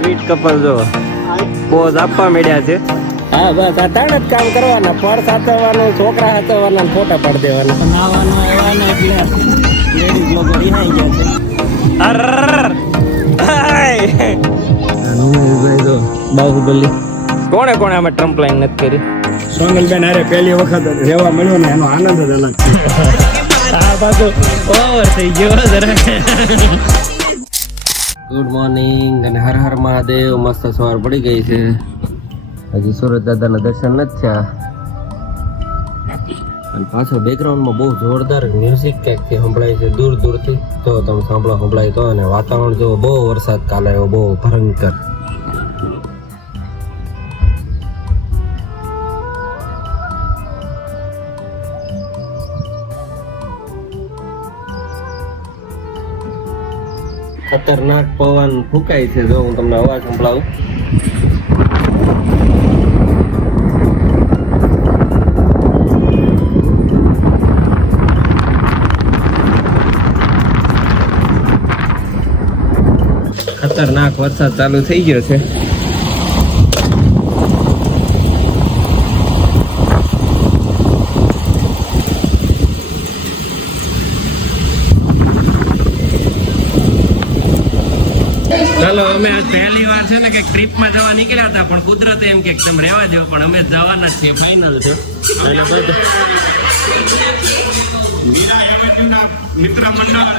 Sweet couple જો. Pose આપવા મળ્યા છે. હા બસ આ ત્રણ જ કામ કરવાના. ફળ સાચવવાનું છોકરા સાચવવાના ફોટા પાડી દેવાના. નાવાનું આવવાનું એટલે લેડીઝ લોકો રિહાઈ ગયા છે. અરર! હાય! બાહુબલી. કોણે કોણે અમે ટ્રમ્પ લાઈન નથી કરી? સોનલબેન અરે પહેલી વખત રહેવા મળ્યો ને એનો આનંદ જ અલગ છે. આ પાછું ઓવર થઈ ગયો જરા. ગુડ મોર્નિંગ અને હર હર મહાદેવ, મસ્ત સવાર પડી ગઈ છે. હજી સુરત દાદાના દર્શન નથી થયા. અને પાછો બેકગ્રાઉન્ડમાં બહુ જોરદાર મ્યુઝિક ક્યાંકથી સંભળાય છે, દૂર દૂરથી. તો તમે સાંભળો, સંભળાય તો અને વાતાવરણ જો બહુ વરસાદ કાલે આવ્યો બહુ ભયંકર. ખતરનાક પવન ફૂંકાય છે જો હું તમને અવાજ સંભળાવું. ખતરનાક વરસાદ ચાલુ થઈ ગયો છે ચાલો અમે આજ પહેલી વાર છે ને કે ટ્રીપમાં જવા નીકળ્યા હતા પણ કુદરતે એમ કે તમે રહેવા દો પણ અમે જવાના છીએ ફાઇનલ છે. મિત્ર મંડળ.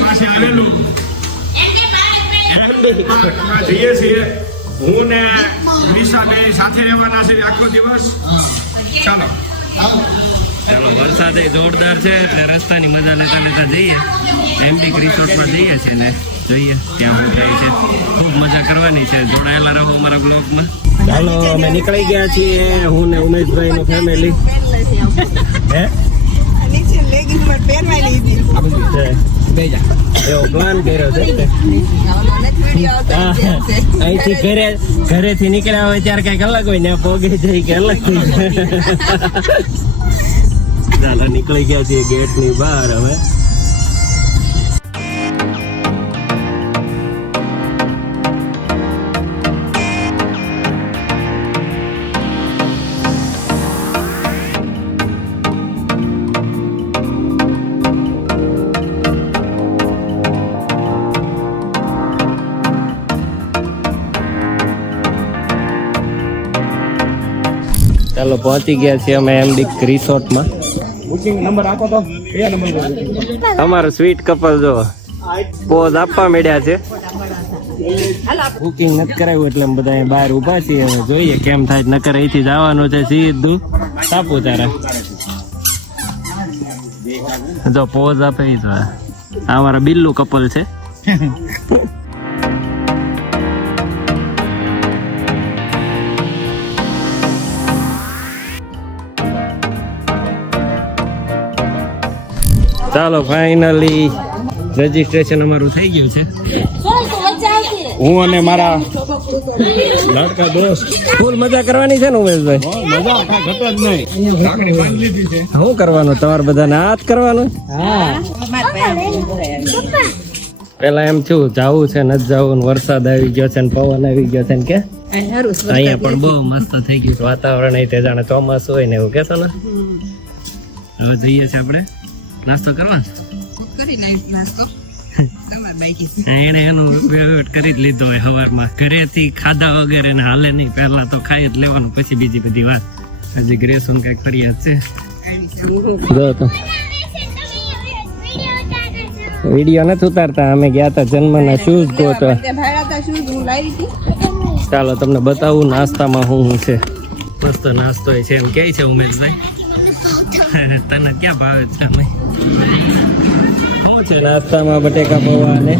પાસે આવેલું. એમાં જઈએ છીએ. હું ને નિશા બે સાથે રહેવાના છે આખો દિવસ. ચાલો. ચાલો, વરસાદ જોરદાર છે, એટલે રસ્તાની મજા લેતા લેતા જઈએ. એમડી રિસોર્ટમાં જઈએ છીએ ને, જોઈએ, ત્યાં શું થાય છે. ખૂબ મજા કરવાની છે, જોડાયેલા રહો અમારા બ્લોગમાં. ચાલો, અમે નીકળી ગયા છીએ, હું ને ઉમેશભાઈ નું ફેમિલી હે ઘરેથી નીકળ્યા હોય ત્યારે કંઈક અલગ હોય ને, પોગે જઈ કે અલગ થઈ ચાલો નીકળી ગયા છીએ ગેટની બહાર હવે. ચાલો પહોંચી ગયા છીએ અમે એમડી રિસોર્ટમાં બુકિંગ નંબર આપો તો. કયા નંબર અમારો સ્વીટ કપલ જો પોઝ આપવા મળ્યા છે. બુકિંગ નથી કરાવ્યું એટલે અમે બધા બહાર ઊભા છીએ. હવે જોઈએ કેમ થાય નકર અહીંથી જવાનું છે સીધું. સાપુતારા જો પોઝ આપે તો. જો અમારા બિલ્લુ કપલ છે. ચાલો ફાઇનલી રજીસ્ટ્રેશન અમારું થઈ ગયું છે. હું અને મારા લડકા દોસ્ત ફૂલ મજા કરવાની છે ને ઉમેશભાઈ? છે. શું કરવાનું? તમારે બધાને હાથ કરવાનું? પેલા એમ થયું જાવું છે નથી જાવું વરસાદ આવી ગયો છે ને પવન આવી ગયો છે ને કે? અહીંયા પણ બહુ મસ્ત થઈ ગયું વાતાવરણ અહીં તે જાણે ચોમાસું હોય ને એવું કેશો ને હવે જઈએ છે આપણે. નાસ્તો કરવા કરી નાખ નાસ્તો. એને એનું વહીવટ કરી જ લીધો હોય સવારમાં ઘરેથી ખાધા વગર એને હાલે નહીં. પહેલા તો ખાઈ જ લેવાનું પછી બીજી બધી વાત. હજી ગ્રેસોન કંઈક ફરિયાદ છે? વીડિયો નથી ઉતારતા. અમે ગયા હતા જન્મના શૂઝ લાવી ચાલો તમને બતાવું નાસ્તામાં શું છે. મસ્ત નાસ્તો એ છે એમ કે છે ઉમેશભાઈ? તને ક્યાં ભાવે છે અમે? શું છે નાસ્તામાં બટેકા પૌવા અને?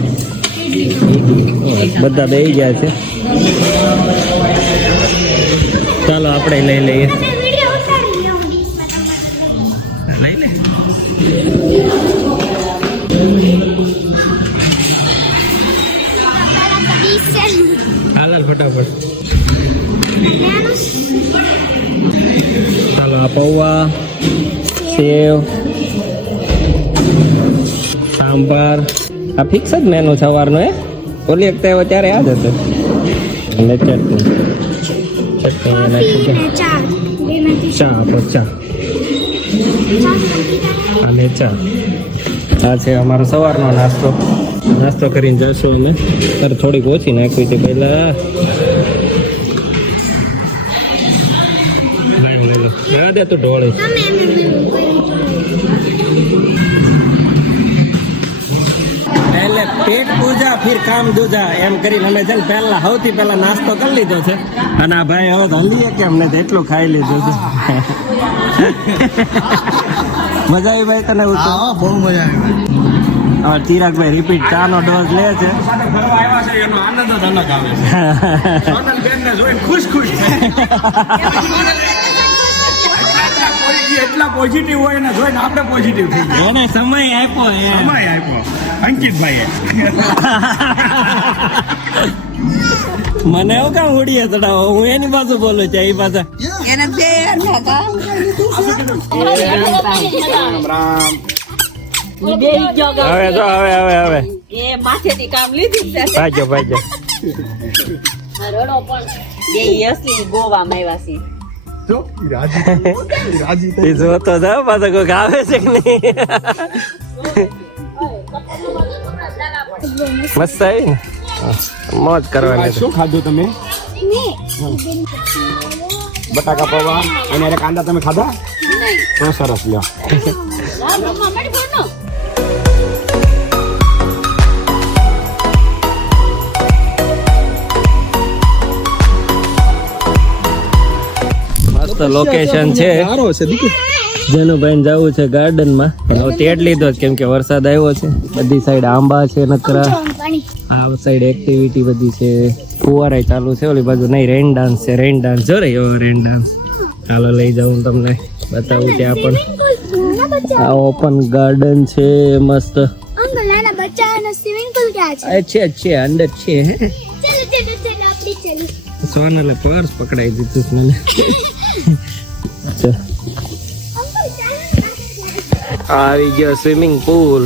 બધા દઈ ગયા છે. ચાલો આપણે લઈ લઈએ. લઈ લે. હાલ હાલ ફટાફટ. ચાલો આ પૌવા. સેવ સાંભાર. આ ફિક્સ જ મેનુ સવારનો એ ઓલી એક આવ્યો ત્યારે આ જ હતો અને ચટણી. ચા. આપો ચા. અને ચા. આ છે અમારો સવારનો નાસ્તો. નાસ્તો કરીને જશું અમે. ત્યારે થોડીક ઓછી નાખવી છે પહેલાં. દે તો ઢોળે. પેટ પૂજા ફિર કામ દૂજા એમ કરીને અમે છે ને પહેલા સૌથી પહેલા નાસ્તો કરી લીધો છે. અને આ ભાઈ હવે હલીએ કે અમને તો એટલું ખાઈ લીધું છે. મજા આવી ભાઈ તને બહુ મજા આવી હવે ચિરાગભાઈ રિપીટ ચા નો ડોઝ લે છે. સાથે ફરવા આવ્યા છે એનો આનંદ જ અલગ આવે છે સોનલબેનને જોઈને ખુશ ખુશ કોઈ એટલા પોઝિટિવ હોય ને જોઈને આપણે પોઝિટિવ થઈ ગયા. એને સમય આપ્યો સમય આપ્યો. અંકિતભાઈએ. મને એવું કામ ઉડીએ ચડાવો હું એની બાજુ બોલું છું એ પાછા. એને બે હતા. હવે જો હવે હવે હવે. એ માથેથી કામ લીધું છે. રડો પણ. બે ગોવામાં આવ્યા છે જો રાજી રાજી જોતો જાવ પાછા કોઈક આવે છે કે નહીં? મસ્ત આવી ને? મોજ કરવાની શું ખાધું તમે? બટાકા પૌવા અને કાંદા તમે ખાધા? તો સરસ લ્યો. મસ્ત લોકેશન છે. સારો છે દીકરી. જેનુભાઈ જવું છે ગાર્ડનમાં પણ હવે તેડ લીધો જ કેમ કે વરસાદ આવ્યો છે. બધી સાઈડ આંબા છે નકરા. આ સાઈડ એક્ટિવિટી બધી છે. ફુવારાય ચાલુ છે ઓલી બાજુ નહીં રેન ડાન્સ છે રેન ડાન્સ જો રહ્યો રેન ડાન્સ ચાલો લઈ જાઉં તમને. બતાવું ત્યાં પણ. આ ઓપન ગાર્ડન છે મસ્ત. છે અચ્છે અંદર છે સોનલે પર્સ પકડાઈ દીધું મને. આવી ગયો સ્વિમિંગ પુલ,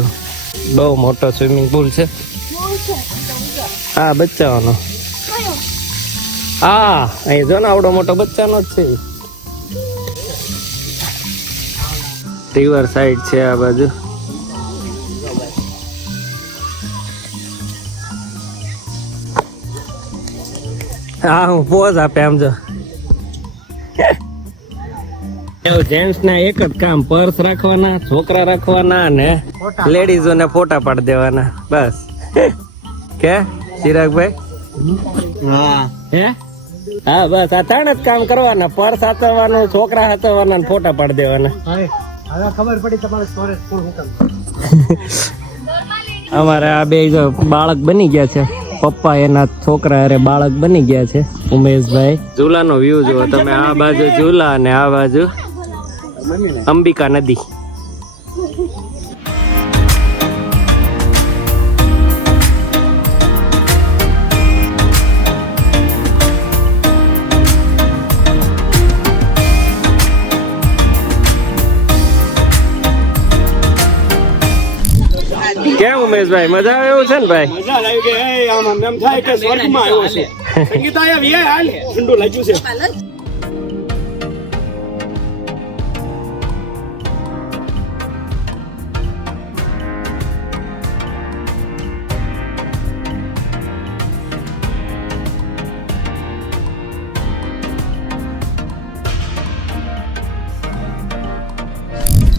બહુ મોટો સ્વિમિંગ પુલ છે. હા બચ્ચાઓનો હા, અહીં જો ને આવડો મોટો બચ્ચાનો જ છે. રિવર સાઈડ છે આ બાજુ. હા, હું પોઝ આપે આમ જો. જેન્ટ્સ ના એક જ કામ પર્સ રાખવાના છોકરા રાખવાના અને લેડીઝો ને ફોટા પાડી દેવાના. બસ. કે ચિરાગભાઈ? હે. હા? બસ. આ ત્રણ જ કામ કરવાના. પર્સ હાથવવાનું છોકરા હાથવવાના ફોટા પાડી દેવાના. ખબર પડી તમારે સ્ટોરેજ ફૂલ અમારે આ બે બાળક બની ગયા છે. પપ્પા એના છોકરા અરે બાળક બની ગયા છે. ઉમેશભાઈ. ઝૂલાનો વ્યૂ જુઓ તમે. આ બાજુ ઝૂલા અને આ બાજુ અંબિકા નદી. કેમ ઉમેશભાઈ? મજા આવે એવું છે ને ભાઈ? મજા આવી ગઈ આમ એમ થાય કે સ્વર્ગમાં આવ્યો છે. સંગીતા ઠંડુ લાગ્યું છે.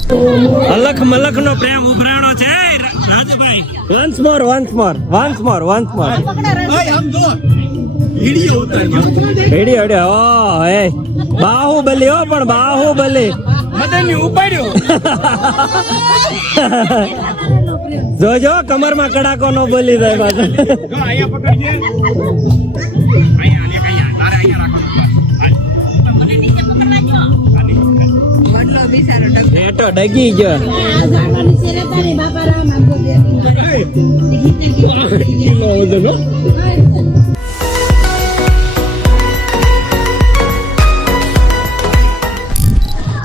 અલખ મલખ નો પ્રેમ ઉભરાણો છે. Rajubhai. Once more once more once more once more video ઉતાર્યો રેડી રેડી ઓ એ. બાહુબલી હો પણ બાહુબલી. મદન ઉપાડ્યો. જોજો કમરમાં કડાકો નો બોલી જાય પાછો. અહીંયા પકડજે. અહીંયા. બેટો ડગી ગયો.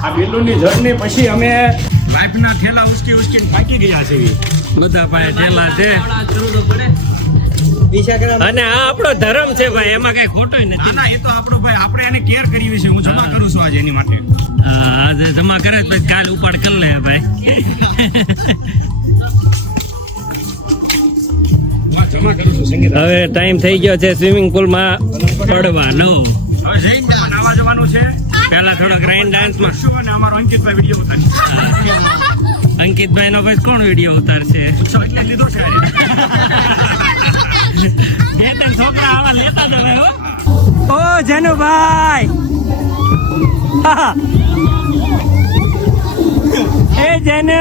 આ બિલ્લુની જર્ની પછી અમે પાઇપના થેલા ઉસકી ઉસકીને પાકી ગયા છે બધા પાસે ઠેલા છે. અને આ આપણો ધર્મ છે ભાઈ એમાં કઈ ખોટો નથી. ના એ તો આપણો ભાઈ આપણે એને કેર કરી છીએ. હું જમા કરું છું આજે એની માટે. આજે જમા કરે તો પછી કાલ ઉપાડ કરી લે ભાઈ. છું હવે ટાઈમ થઈ ગયો છે સ્વિમિંગ પુલમાં પડવાનો. હવે જઈને પણ નાવા જવાનું છે. પેલા થોડો ગ્રાઇન્ડ ડાન્સમાં શું અમારો અંકિતભાઈ વીડિયો ઉતારી અંકિતભાઈ નો ભાઈ કોણ વીડિયો ઉતારશે? એટલે લીધો છે. બે ત્રણ છોકરા આવા લેતા જવાય હો. ઓ જનુભાઈ. હા. એ જનુ.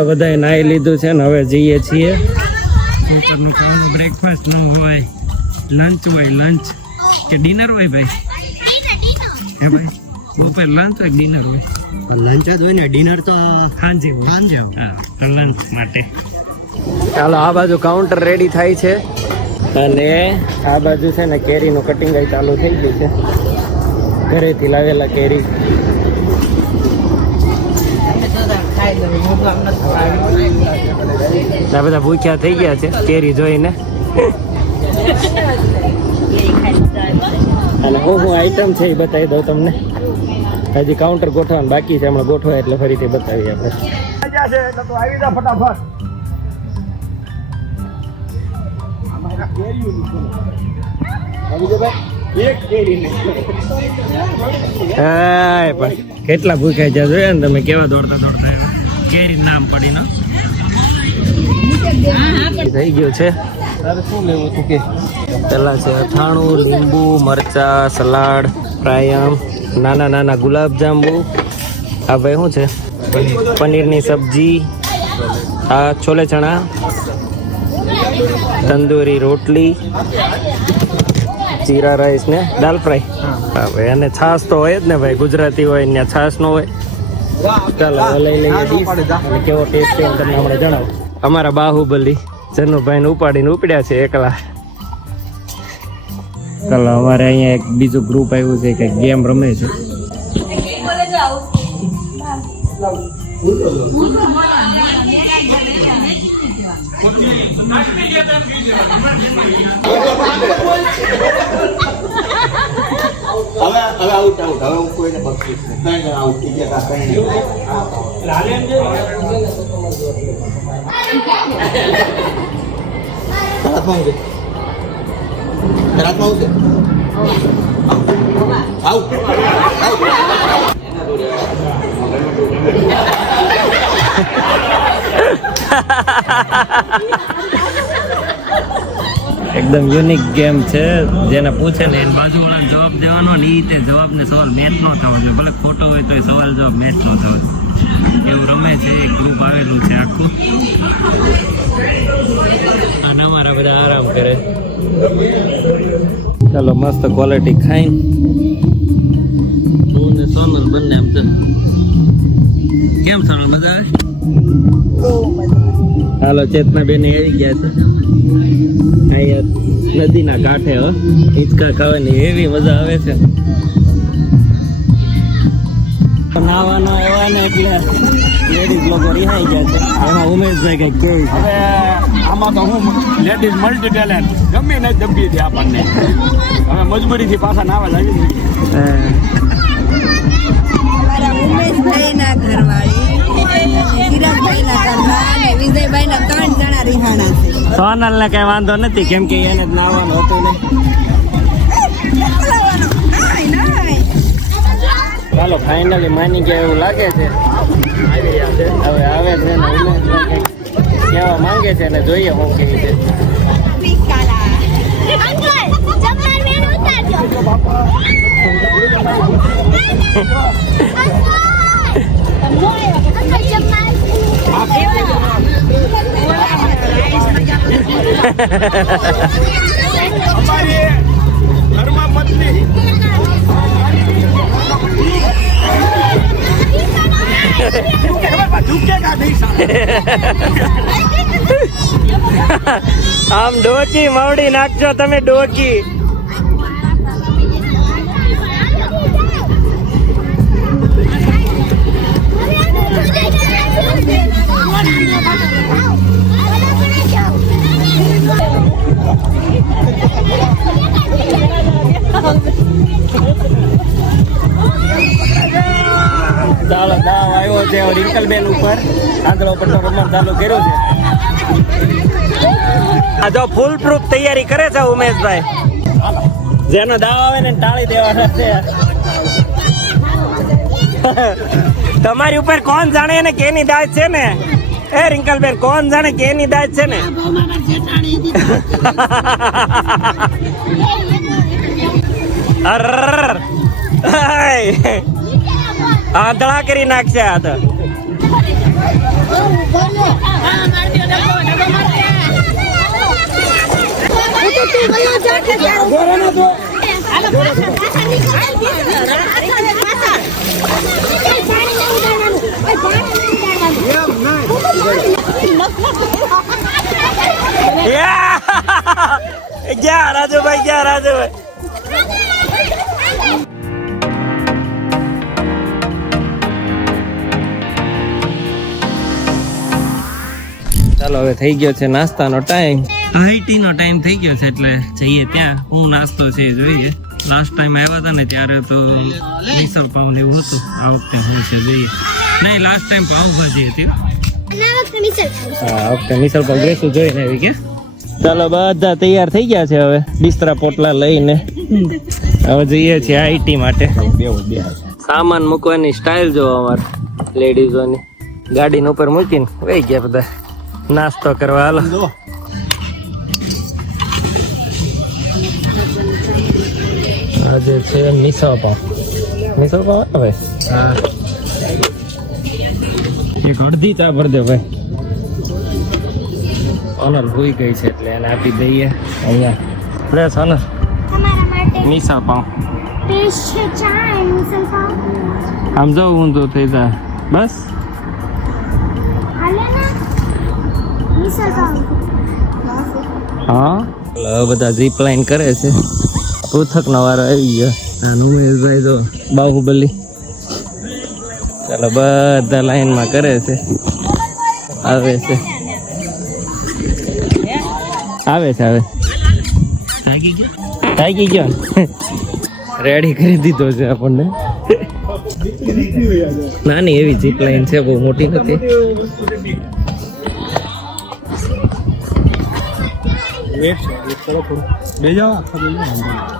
ચાલો બધાએ નાહી લીધું છે ને હવે જઈએ છીએ. બપોરનું ખાવાનું બ્રેકફાસ્ટ ન હોય લંચ હોય લંચ કે ડિનર હોય ભાઈ? હે ભાઈ? બપોર લંચ હોય ડિનર હોય? લંચ જ હોય ને ડિનર તો સાંજે હોય. સાંજે હા તો લંચ માટે. ચાલો આ બાજુ કાઉન્ટર રેડી થાય છે. અને આ બાજુ છે ને કેરીનું કટિંગ ચાલુ થઈ ગયું છે. ઘરેથી લાવેલા કેરી. આ બધા ભૂખ્યા થઈ ગયા છે, કેરી જોઈને. અને હું હું આઈટમ છે એ બતાવી દઉં તમને. હજી કાઉન્ટર ગોઠવાનું બાકી છે, હમણાં ગોઠવાય એટલે ફરીથી બતાવીએ આપણે. કેટલા ભૂખ્યા છે, જોયા ને તમે, કેવા દોડતા દોડતા. કેરી નામ પડી નો થઈ ગયું છે. શું પેલા છે અથાણું, લીંબુ, મરચા, સલાડ ફ્રાયમ નાના નાના ગુલાબ જાંબુ. આ ભાઈ શું છે? પનીરની સબ્જી, આ છોલે ચણા, તંદૂરી રોટલી, જીરા રાઈસ ને દાલ ફ્રાય. હા ભાઈ અને છાશ તો હોય જ ને ભાઈ, ગુજરાતી હોય ને છાશ નો હોય. ચાલો લઈ લઈએ કેવો ટેસ્ટ તમને હમણાં જણાવો. અમારા બાહુબલી જનુભાઈ ઉપાડીને ઉપડ્યા છે એકલા. ચાલો અમારે અહીંયા એક બીજું ગ્રુપ આવ્યું છે કે ગેમ રમે છે. હવે હવે આઉટ આઉટ હવે હું કોઈને બક્ષીસ નહીં. કઈ આઉટ થઈ ગયા કઈ નહીં રાતમાં છે રાતમાં આઉટ આઉટ એકદમ યુનિક ગેમ છે. જેને પૂછે ને એને બાજુવાળાને જવાબ દેવાનો ને એ તે જવાબને સવાલ મેચ નો થવો જોઈએ. ભલે ખોટો હોય તો એ સવાલ જવાબ મેચ નો થવો જોઈએ. જેવું રમે છે એક ગ્રુપ આવેલું છે આખું. અને અમારા બધા આરામ કરે. ચાલો મસ્ત ક્વોલિટી ખાઈને હું ને સોનલ બંને આમ તો કેમ સોનલ મજા આવે? હાલો ચેતના બેન આવી ગયા છે. અહીંયા નદીના કાંઠે હો. હિંચકા ખાવાની એવી મજા આવે છે. નાવાનો એવા ને એટલે લેડીઝ લોકો રિહાઈ ગયા છે. એમાં ઉમેશભાઈ કંઈક કેવું હવે આમાં તો હું લેડીઝ મલ્ટી ટેલેન્ટ ગમે ને દબી દે આપણને. હવે મજબૂરીથી પાછા નાવા લાગી ઉમેશભાઈના ઘરવાળી ઘરના વિજયભાઈના ત્રણ જણા રિહાણા છે. સોનલ ને કઈ વાંધો નથી કેમ કે એને જ નાવાનું હતું ને. ચાલો ફાઇનલી માની ગયા એવું લાગે છે. હવે આવે છે કહેવા માંગે છે ને જોઈએ હું કેવી છે. ઘરમાં પત્ની આમ ડોકી મવડી નાખજો તમે ડોકી. ચાલો દાવ આવ્યો છે રિંકલબેન ઉપર. આંધળો પટ્ટો રમણ ચાલુ કર્યો છે. આ જો ફૂલ પ્રૂફ તૈયારી કરે છે ઉમેશભાઈ. જેનો દાવ આવે ને ટાળી દેવાનો છે. તમારી ઉપર કોણ જાણે ને કેની દાજ છે ને? એ રિંકલબેન, કોણ જાણે કેની દાજ છે ને? અરર. આંધળા કરી નાખશે આ તો રાજુભાઈ ગયા રાજુભાઈ ચાલો હવે થઈ ગયો છે નાસ્તાનો ટાઈમ આઈટી નો ટાઈમ થઈ ગયો છે એટલે જઈએ ત્યાં. હું નાસ્તો છે જોઈએ. લાસ્ટ ટાઈમ આવ્યા હતા ને ત્યારે તો મિસળ પાઉં લેવું એવું હતું. આ વખતે હું છે જોઈએ. નહીં લાસ્ટ ટાઈમ પાઉંભાજી હતી. હા વખતે મિસળ પાઉં બેસું જોઈને આવી કે ચાલો બધા તૈયાર થઈ ગયા છે હવે. બિસ્તરા પોટલા લઈને. હવે જઈએ છીએ આઈટી માટે. સામાન મૂકવાની સ્ટાઇલ જો અમારે. લેડીઝોની. ગાડીની ઉપર મૂકીને વહી ગયા બધા. નાસ્તો કરવા હાલો. આજે છે મિસળ પાવ. મિસળ પાવ આવે? હા. એક અડધી ચા ભર દે ભાઈ. ઓનર હોઈ ગઈ છે એટલે એને આપી દઈએ. અહીંયા. ફ્રેશ માટે મિસળ પાવ. આમ જાઉં ઊંધું થઈ જાય. બસ. હા? બધા જીપ લાઈન કરે છે. પૃથક નવારો વારો આવી ગયો. અને ઉમેશભાઈ તો બાહુબલી. ચાલો બધા લાઈનમાં કરે છે. આવે છે. આવે છે આવે. થાકી ગયો? રેડી કરી દીધો છે આપણને. નાની એવી જીપ લાઈન છે બહુ મોટી નથી. બે જાઓ આખા બે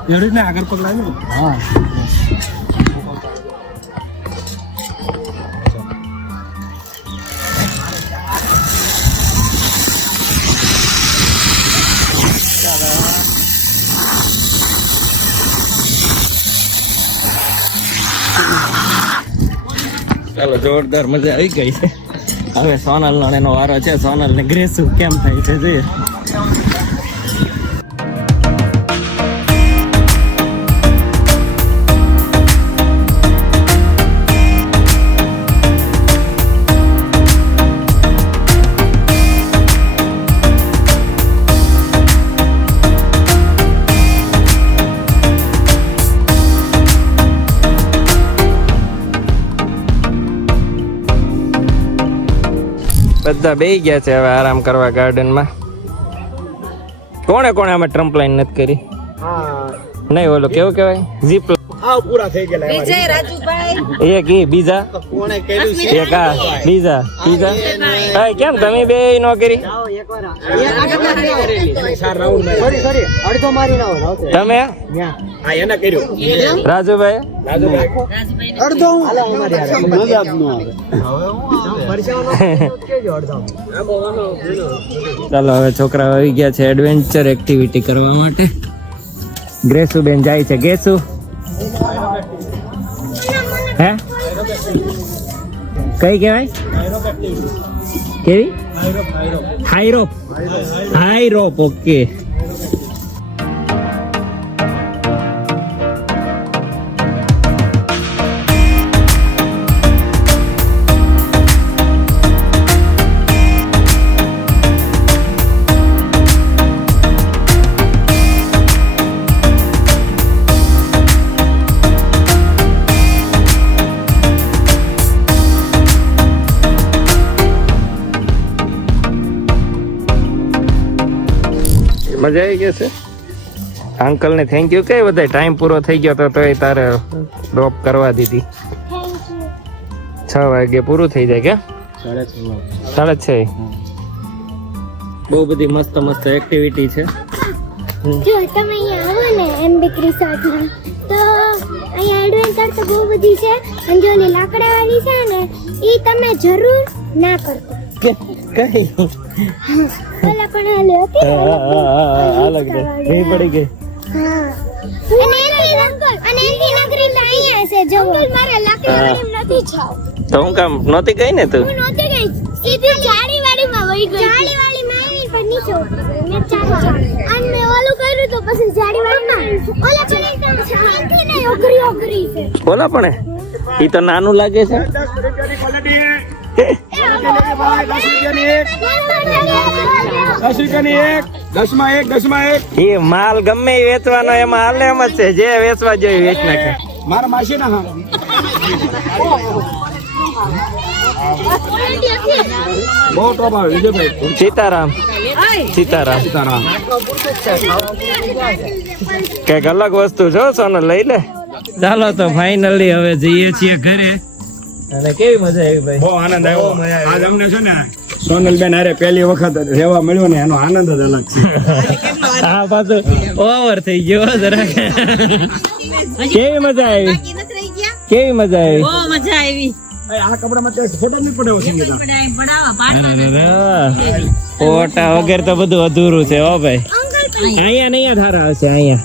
એવી રીતના આગળ પગલાવી હા. ચાલો જોરદાર મજા આવી ગઈ. છે હવે સોનલ નો એનો વારો છે. સોનલ ને ગ્રેસુ કેમ થાય છે જોઈએ. બધા બે ગયા છે હવે આરામ કરવા ગાર્ડનમાં કોણે કોણે અમે ટ્રમ્પ લાઈન નથી કરી? નહીં ઓલો કેવું કહેવાય? જીપ આ પૂરા થઈ ગયેલા વિજય રાજુભાઈ. એક ઈ બીજા? કોણે કર્યું છે? એક આ બીજા? બીજા? ભાઈ કેમ તમે બે નો કરી? ચાર રાઉન્ડ માર્યા. તમે? કર્યું. રાજુભાઈ? ચાલો હવે છોકરાઓ આવી ગયા છે એડવેન્ચર એક્ટિવિટી કરવા માટે. ગ્રેસુ બેન જાય છે. ગેસુ હે? કઈ કહેવાય? કેવી? High rope high rope okay. મજા આવી ગઈ છે? અંકલ ને થેન્ક યુ કે બધા ટાઈમ પૂરો થઈ ગયો તો તોય તારે ડ્રોપ કરવા દીધી. છ વાગે પૂરું થઈ જાય કે? સાડા છ બહુ બધી મસ્ત મસ્ત એક્ટિવિટી છે. જો તમે અહીંયા આવો ને એમ્બિક રિસોર્ટમાં તો અહીંયા એડવેન્ચર તો બહુ બધી છે. અને જો લાકડાવાળી છે ને એ તમે જરૂર ના કરતો. કઈ? પેલા પણ હાલે હતી? ને, હા, હા, હા, હા, અલગ છે નહીં પડી ગઈ. હા. અને એની અને એની નગરી અહીંયા છે જો. મારે લાકડાવાળી નથી જાવ તો હું કામ નહોતી ગઈ ને તું? નહોતી ગઈ. સીધી જાળીવાળીમાં વહી ગઈ. જાળીવાળીમાં આવી પણ નીચે ઉતરી મેં ચાલી ચાલી અને મેં ઓલું કર્યું તો પછી જાળીવાળીમાં ઓલા પણ એકદમ શાંતિ ને ઓગરી ઓગરી છે. બોલો પણ? એ તો નાનું લાગે છે. એ માલ ગમે વેચવાનો એમાં હાલે એમ જ છે. જે વેચવા જોઈએ વેચ નાખે. મારા માસી ના બહુ ટોપ આવે. વિજયભાઈ સીતારામ. સીતારામ. સીતારામ. કંઈક અલગ વસ્તુ જો સોનલ લઈ લે. ચાલો તો ફાઇનલી હવે જઈએ છીએ ઘરે. અને કેવી મજા આવી ભાઈ? બહુ આનંદ આવ્યો. આજ અમને છે ને સોનલબેન અરે પહેલી વખત રહેવા મળ્યો ને એનો આનંદ જ અલગ છે. હા પાછું ઓવર થઈ ગયો જરા કેવી મજા આવી? કેવી મજા આવી? બહુ મજા આવી. આ કપડામાં તે ફોટો નહીં પડ્યો સંગીતા ફોટા વગેરે તો બધું અધૂરું છે ઓ ભાઈ. અહીંયા નહીં હારા આવશે અહીંયા.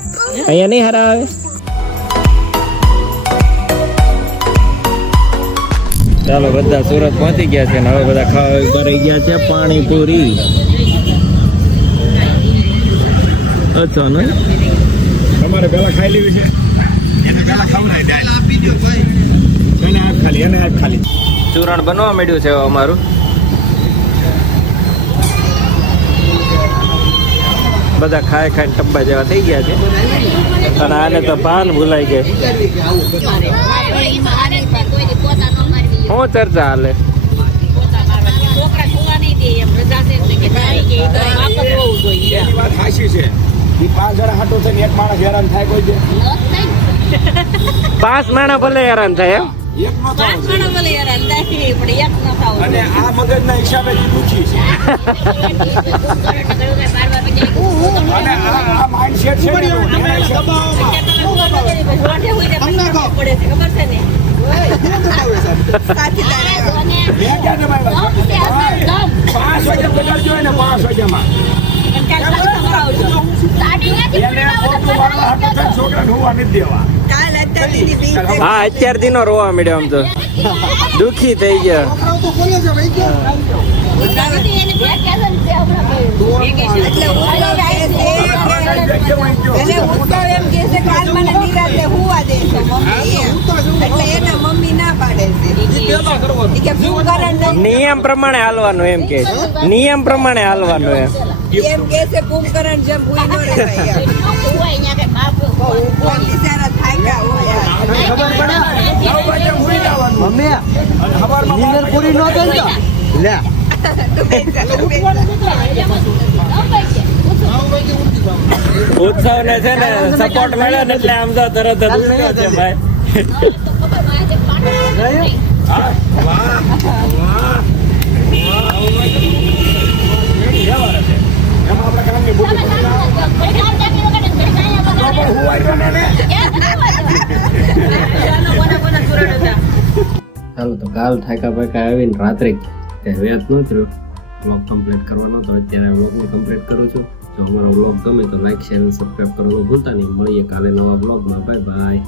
અહીંયા નહીં હારા આવે? ચાલો બધા સુરત પહોંચી ગયા છે ને હવે બધા ખાવા ભરાઈ ગયા છે. પાણીપુરી. અચ્છા ને તમારે પેલા ખાઈ લેવી છે? એને પેલા એને ખાલી એને આપ ખાલી. ચૂરણ બનવા માંડ્યું છે અમારું. બધા ખાય ખાય ટબ્બા જેવા થઈ ગયા છે. અને આને તો પાન ભૂલાઈ ગઈ. શું ચર્ચા હાલે પાંચ જણા હાટો થઈને એક માણસ હેરાન થાય કોઈ દે પાંચ માણા ભલે હેરાન થાય એમ એક પાંચ થવો હેરાન થાય પણ એક ન થાવું અને આ મગજના હિસાબે જ છે અને આ આ માઇન્ડસેટ છે ને એના હિસાબે મેં ક્યાં જમાડ્યા છે? પાંચ વાગે બજાર ને પાંચ વાગ્યામાં એને ખોટું વાળવા હાટો થઈને છોકરાને હોવા નથી દેવા હા, અત્યારથી નો રોવા મળ્યો આમ તો. દુખી થઈ ગયો. પાડે નિયમ પ્રમાણે હાલવાનું એમ કે. નિયમ પ્રમાણે હાલવાનું એમ. એમ કે છે કુંભકરણ જેમ ભૂઈ ન રહેવાય એમ. હોય અહીંયા કે પૂરી ન બિચારા લે. ઉત્સવ ને છે ને સપોર્ટ મળ્યો ને એટલે આમ તો તરત જ છે ભાઈ. ચાલો તો કાલ થાકા પાકા આવીને રાત્રે વ્યાજ ન થયો બ્લોગ કમ્પ્લીટ કરવાનો તો અત્યારે બ્લોગને કમ્પ્લીટ કરું છું. જો અમારો બ્લોગ ગમે તો લાઈક શેર અને સબસ્ક્રાઈબ કરવાનું ભૂલતા નહીં. મળીએ કાલે નવા બ્લોગમાં બાય બાય